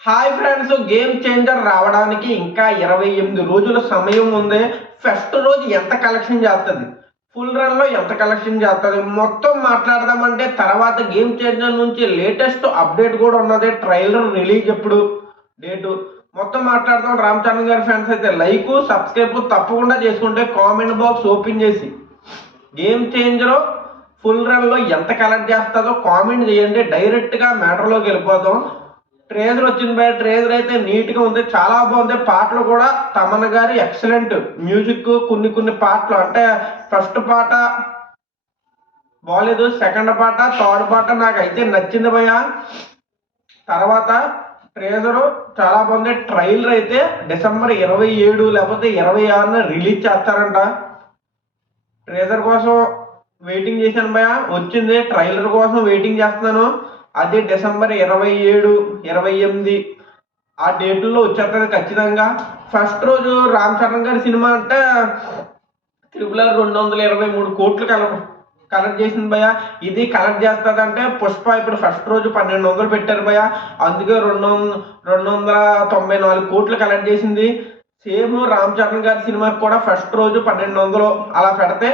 Hi friends, game changer రావడానికి ఇంకా 28 రోజుల సమయం ఉంది. ఫస్ట్ రోజు ఎంత కలెక్షన్ చేస్తుంది, ఫుల్ రన్ లో ఎంత కలెక్షన్ చేస్తుంది మొత్తం మాట్లాడదామంటే తర్వాత గేమ్ చేంజర్ నుంచి లేటెస్ట్ అప్డేట్ కూడా ఉన్నది. ట్రైలర్ రిలీజ్ ఎప్పుడు, డేటు మొత్తం మాట్లాడదాం. రామ్ చరణ్ గారి ఫ్యాన్స్ అయితే లైక్ సబ్స్క్రైబ్ తప్పకుండా చేసుకుంటే కామెంట్ బాక్స్ ఓపెన్ చేసి గేమ్ చేంజర్ ఫుల్ రన్ లో ఎంత కలెక్ట్ చేస్తుందో కామెంట్ చేయండి. డైరెక్ట్ గా మ్యాటర్ లోకి వెళ్ళిపోదాం. ట్రేజర్ వచ్చింది బయట. ట్రేజర్ అయితే నీట్ గా ఉంది, చాలా బాగుంది. పాటలు కూడా తమన్ గారి ఎక్సలెంట్ మ్యూజిక్. కొన్ని పాటలు అంటే ఫస్ట్ పాట బాగాలేదు, సెకండ్ పాట థర్డ్ పాట నాకు అయితే నచ్చింది భయ. తర్వాత ట్రేజర్ చాలా బాగుంది. ట్రైలర్ అయితే డిసెంబర్ 27 లేకపోతే 26 రిలీజ్ చేస్తారంట. ట్రేజర్ కోసం వెయిటింగ్ చేశాను భయ, వచ్చింది. ట్రైలర్ కోసం వెయిటింగ్ చేస్తున్నాను. అది డిసెంబర్ 27, 28 ఆ డేట్లో వచ్చేస్తుంది ఖచ్చితంగా. ఫస్ట్ రోజు రామ్ చరణ్ గారి సినిమా అంటే త్రిపుల్ ఆర్ 223 కోట్లు కలెక్ట్ చేసింది భయ. ఇది కలెక్ట్ చేస్తుంది అంటే పుష్ప ఇప్పుడు ఫస్ట్ రోజు 1200 పెట్టారు భయ, అందుకే 294 కోట్లు కలెక్ట్ చేసింది. సేమ్ రామ్ చరణ్ గారి సినిమాకి కూడా ఫస్ట్ రోజు 1200 అలా పెడితే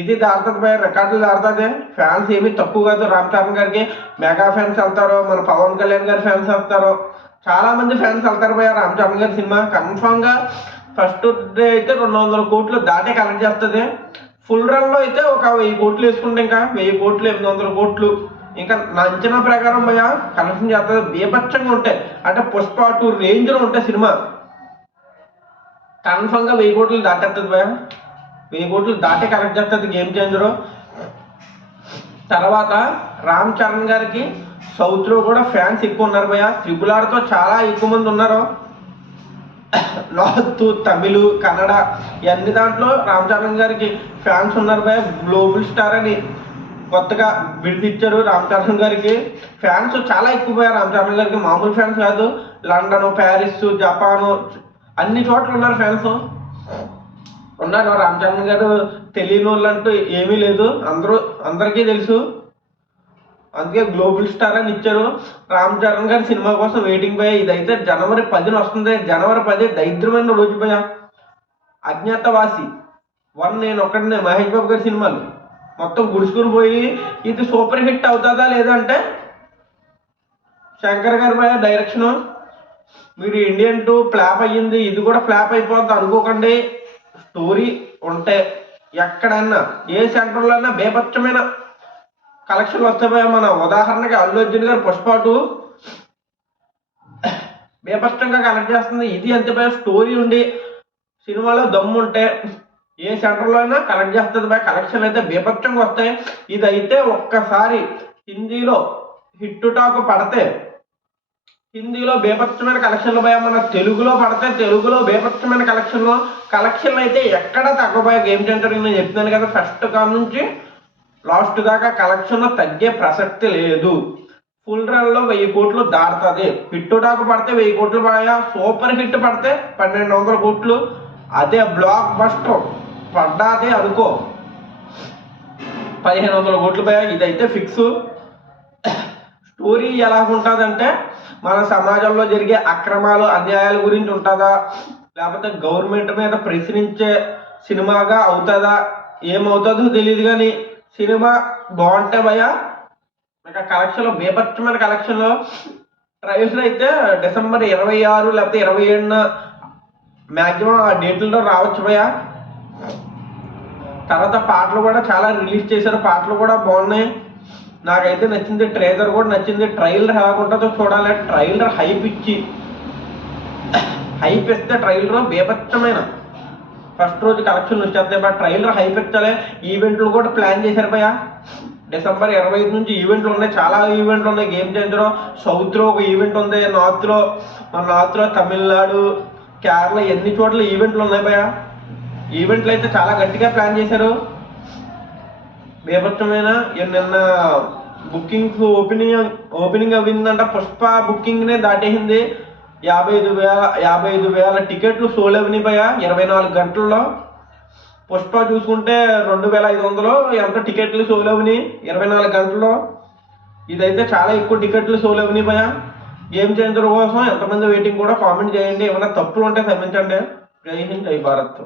ఇది దాడుతుంది భయ, రికార్డులు దాడుతుంది. ఫ్యాన్స్ ఏమీ తక్కువ కాదు రామ్ చరణ్ గారికి. మెగా ఫ్యాన్స్ వెళ్తారు, మన పవన్ కళ్యాణ్ గారి ఫ్యాన్స్ వెళ్తారు, చాలా మంది ఫ్యాన్స్ వెళ్తారు భయ రామ్ చరణ్ గారి సినిమా. కన్ఫామ్ గా ఫస్ట్ డే అయితే 200 కోట్లు దాటే కలెక్ట్ చేస్తుంది. ఫుల్ రన్ లో అయితే ఒక 1000 కోట్లు వేసుకుంటే ఇంకా 1000 కోట్లు 800 కోట్లు ఇంకా నా అంచనా ప్రకారం భయ కలెక్షన్ చేస్తుంది. బీభత్సంగా ఉంటాయి అంటే పుష్ప 2 రేంజ్ లో ఉంటాయి సినిమా. కన్ఫామ్ గా 1000 కోట్లు దాటేస్తుంది భయ, 1000 కోట్లు దాటే కలెక్ట్ చేస్తుంది గేమ్ చేంజర్. తర్వాత రామ్ చరణ్ గారికి సౌత్ లో కూడా ఫ్యాన్స్ ఎక్కువ ఉన్నారు భయ. త్రిపుల్ ఆర్ తో చాలా ఎక్కువ మంది ఉన్నారు. నార్త్, తమిళ్, కన్నడ ఇవన్నీ దాంట్లో రామ్ చరణ్ గారికి ఫ్యాన్స్ ఉన్నారు భయ. గ్లోబల్ స్టార్ అని కొత్తగా విడిదిచ్చారు రామ్ చరణ్ గారికి. ఫ్యాన్స్ చాలా ఎక్కువ భయ రామ్ చరణ్ గారికి, మామూలు ఫ్యాన్స్ కాదు. లండన్, ప్యారిస్, జపాన్ అన్ని చోట్ల ఉన్నారు ఫ్యాన్స్ ఉన్నారు. రామ్ చరణ్ గారు తెలియని వాళ్ళు అంటూ ఏమీ లేదు, అందరికీ తెలుసు. అందుకే గ్లోబల్ స్టార్ అని ఇచ్చారు. రామ్ చరణ్ గారి సినిమా కోసం వెయిటింగ్ భయ. ఇదైతే జనవరి 10 వస్తుంది. జనవరి 10 దరిద్రమైన రోజు భయ. అజ్ఞాతవాసి 1 నేను ఒక్కడినే, మహేష్ బాబు గారి సినిమాలు మొత్తం గుడుచుకుని పోయి ఇది సూపర్ హిట్ అవుతుందా లేదంటే శంకర్ గారి భయ డైరెక్షన్. మీరు ఇండియన్ 2 ఫ్లాప్ అయ్యింది, ఇది కూడా ఫ్లాప్ అయిపోద్ది అనుకోకండి. స్టోరీ ఉంటే ఎక్కడన్నా ఏ సెంటర్లో అయినా బేపచ్చమైన కలెక్షన్లు వస్తాయి. మన ఉదాహరణకి అల్లు అర్జున్ గారు పుష్ప 2 బేపచ్చంగా కలెక్ట్ చేస్తుంది. ఇది అంతే భయ, స్టోరీ ఉండి సినిమాలో దమ్ము ఉంటే ఏ సెంటర్లో అయినా కలెక్ట్ చేస్తుంది భయ. కలెక్షన్ అయితే బేపచ్చంగా వస్తాయి. ఇదైతే ఒక్కసారి హిందీలో హిట్ టాక్ పడితే హిందీలో బేపచ్చమైన కలెక్షన్లు భయ, మన తెలుగులో పడితే తెలుగులో బేపచ్చమైన కలెక్షన్లు అయితే ఎక్కడ తగ్గబోయే గేమ్ చేంజర్. నేను చెప్తున్నాను కదా, ఫస్ట్ కాల్ నుంచి లాస్ట్ దాకా కలెక్షన్ తగ్గే ప్రసక్తి లేదు. ఫుల్ రన్ లో 1000 కోట్లు దాటుతుంది. హిట్ టాక్ పడితే 1000 కోట్లు పడాయా, సూపర్ హిట్ పడితే 1200 కోట్లు. అదే బ్లాక్ బస్టర్ పడ్డాదే అనుకో 1500 కోట్లు భయ. ఇదైతే ఫిక్స్. స్టోరీ ఎలా ఉంటుందంటే మన సమాజంలో జరిగే అక్రమాలు, అన్యాయాల గురించి ఉంటుందా, లేకపోతే గవర్నమెంట్ మీద ప్రశ్నించే సినిమాగా అవుతుందా, ఏమవుతుందో తెలియదు. కానీ సినిమా బాగుంటే భయ. ఇక కలెక్షన్లో బేపచ్చమైన కలెక్షన్లో ట్రైల్స్ అయితే డిసెంబర్ 26 లేకపోతే 27 మ్యాక్సిమం ఆ డేట్లలో రావచ్చు భయ. తర్వాత పాటలు కూడా చాలా రిలీజ్ చేశారు, పాటలు కూడా బాగున్నాయి, నాకైతే నచ్చింది. ట్రేజర్ కూడా నచ్చింది. ట్రైలర్ ఎలా ఉంటుందో చూడాలి. ట్రైలర్ హైప్ ఇస్తే ట్రైలర్ బేపచ్చమైన ఫస్ట్ రోజు కలెక్షన్ వచ్చేస్తాయి. బట్ ట్రైలర్ హైప్ ఇచ్చాలి. ఈవెంట్లు కూడా ప్లాన్ చేశారు భయ. డిసెంబర్ 25 నుంచి ఈవెంట్లు ఉన్నాయి, చాలా ఈవెంట్లు ఉన్నాయి. గేమ్ చేంజర్ సౌత్లో ఒక ఈవెంట్ ఉంది, నార్త్లో తమిళనాడు, కేరళ ఎన్ని చోట్ల ఈవెంట్లు ఉన్నాయి భయ. ఈవెంట్లు అయితే చాలా గట్టిగా ప్లాన్ చేశారు. బేపచ్చమైన నిన్న బుకింగ్స్ ఓపెనింగ్ అయిందంట. పుష్ప బుకింగ్ నే దాటేసింది. 55,000 టికెట్లు సోల్ అవినాయి భయ 24 గంటల్లో. పుష్ప చూసుకుంటే 2500 ఎంత టికెట్లు సోల్ అవినాయి 24 గంటల్లో. ఇదైతే చాలా ఎక్కువ టికెట్లు సోల్ అవినాయి భయ. గేమ్ చేంజర్ కోసం ఎంతమంది వెయిటింగ్ కూడా కామెంట్ చేయండి. ఏమైనా తప్పులు ఉంటే క్షమించండి. జై హింద్, జై భారత్.